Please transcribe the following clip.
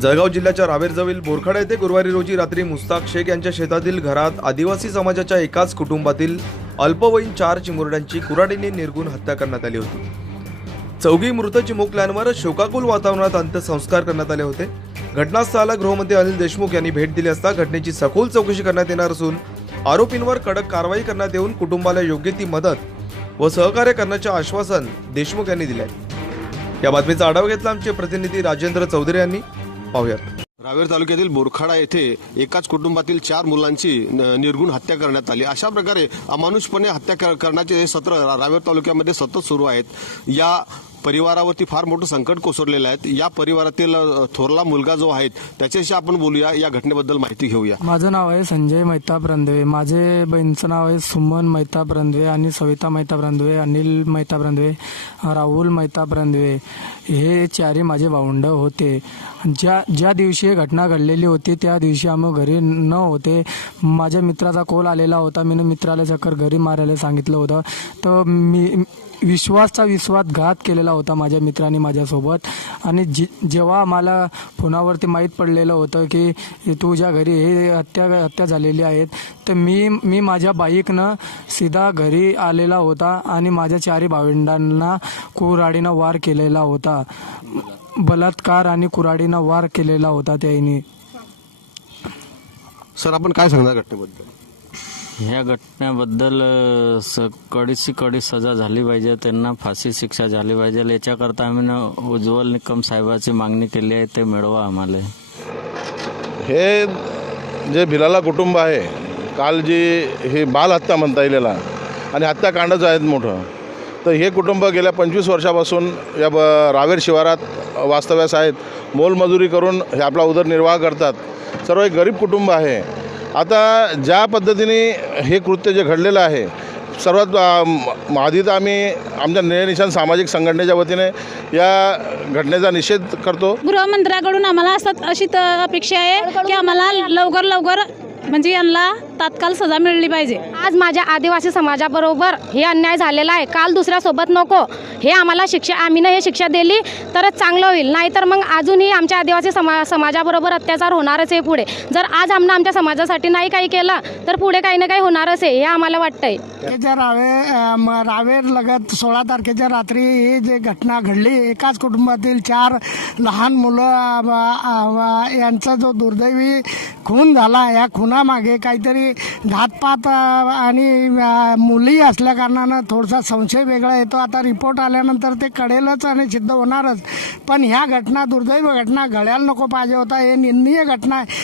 जळगाव जिल्ह्याच्या रावेरजवळील बोरखडा येथे गुरुवारी रोजी रात्री मुस्ताक शेख यांच्या शेतातील घरात आदिवासी समाजाच्या एकाच कुटुंबातील अल्पवयीन चार चिमुरड्यांची कुऱ्हाडीने निर्गुण हत्या करण्यात आली होती. चौघी मृत चिमुकल्यांवर शोकाकुल वातावरणात अंत्यसंस्कार करण्यात आले होते. घटनास्थळाला गृहमंत्री अनिल देशमुख यांनी भेट दिली असता घटनेची सखोल चौकशी करण्यात येणार असून आरोपींवर कडक कारवाई करण्यात येऊन कुटुंबाला योग्य ती मदत व सहकार्य करण्याचे आश्वासन देशमुख यांनी दिले या बातमीचा आढावा घेतला आमचे प्रतिनिधी राजेंद्र चौधरी यांनी. पाहुयात. रावेर तालुक्यातील बोरखाडा येथे एकाच कुटुंबातील चार मुलांची निर्गुण हत्या करण्यात आली. अशा प्रकारे अमानुषपणे हत्या कर- करण्याचे हे सत्र रावेर तालुक्यामध्ये सतत सुरू आहेत. या परिवारावरती फार मोठं संकट कोसरलेलं आहे. या परिवारातील थोरला मुलगा जो आहे त्याच्याशी आपण बोलूया. या घटनेबद्दल माहिती घेऊया. माझं नाव आहे संजय मैताप रंधवे माझे बहिणीचं नाव आहे सुमन मैताप रंधवे आणि सविता मैताप रंधवे अनिल मैताप रंधवे राहुल मैताप रंधवे हे चारे माझे भाऊंड होते. ज्या ज्या दिवशी ही घटना घडलेली होती त्या दिवशी आम्ही घरी न होते. माझ्या मित्राचा कॉल आलेला होता. मी मित्राला चक्कर घरी मारायला सांगितलं होतं. तर मी विश्वासचा विश्वासघात केलेला होता माझ्या मित्राने माझ्यासोबत. आणि जे जेव्हा मला फोनावरती माहीत पडलेलं होतं की तुझ्या घरी हे हत्या हत्या झालेली आहेत तर मी मी माझ्या बाईकनं सीधा घरी आलेला होता आणि माझ्या चारी भावंडांना कुऱ्हाडीनं वार केलेला होता. बलात्कार आणि कुऱ्हाडीनं वार केलेला होता त्याने सर आपण काय सांगणार घटनेबद्दल? ह्या घटनेबद्दल स- कडीची कडी सजा झाली पाहिजे त्यांना फाशी शिक्षा झाली पाहिजे. याच्याकरता आम्ही उज्ज्वल निकम साहेबाची मागणी केली आहे ते मिळवा आम्हाला. हे जे भिलाला कुटुंब आहे काल जी ही बालहत्या म्हणता येईलेला आणि हत्याकांडच आहेत मोठं तर हे कुटुंब गेल्या पंचवीस वर्षापासून या ब रावेर शिवारात वास्तव्यास आहेत. मोलमजुरी करून हे आपला उदरनिर्वाह करतात. सर्व एक गरीब कुटुंब आहे. आता ज्या पद्धतीने हे कृत्य जे घडलेलं आहे सर्वात आधी तर आम्ही आमच्या निळनिशान सामाजिक संघटनेच्या वतीने या घटनेचा निषेध करतो. गृहमंत्र्याकडून आम्हाला असं अशी अपेक्षा आहे की आम्हाला लवकर लवकर म्हणजे यांना तात्काळ सजा मिळली पाहिजे. आज माझ्या आदिवासी समाजाबरोबर हे अन्याय झालेला आहे. काल दुसऱ्यासोबत नको. हे आम्हाला शिक्षा आम्ही हे शिक्षा दिली तरच चांगलं होईल. नाहीतर मग अजूनही आमच्या आदिवासी समा समाजाबरोबर अत्याचार होणारच आहे पुढे. जर आज आमनं आमच्या समाजासाठी नाही काही केलं तर पुढे काही ना काही होणारच आहे हे आम्हाला वाटतंय. तारखेच्या रावे रावेर लगत सोळा तारखेच्या रात्री ही जे घटना घडली एकाच कुटुंबातील चार लहान मुलं यांचा जो दुर्दैवी खून झाला या खुनामागे काहीतरी घातपात आणि मुली असल्या कारणानं थोडासा संशय वेगळा येतो. आता रिपोर्ट आल्यानंतर ते कळेलच आणि सिद्ध होणारच. पण ह्या घटना दुर्दैव घटना घड्याला नको पाहिजे होता. हे निंदनीय घटना आहे.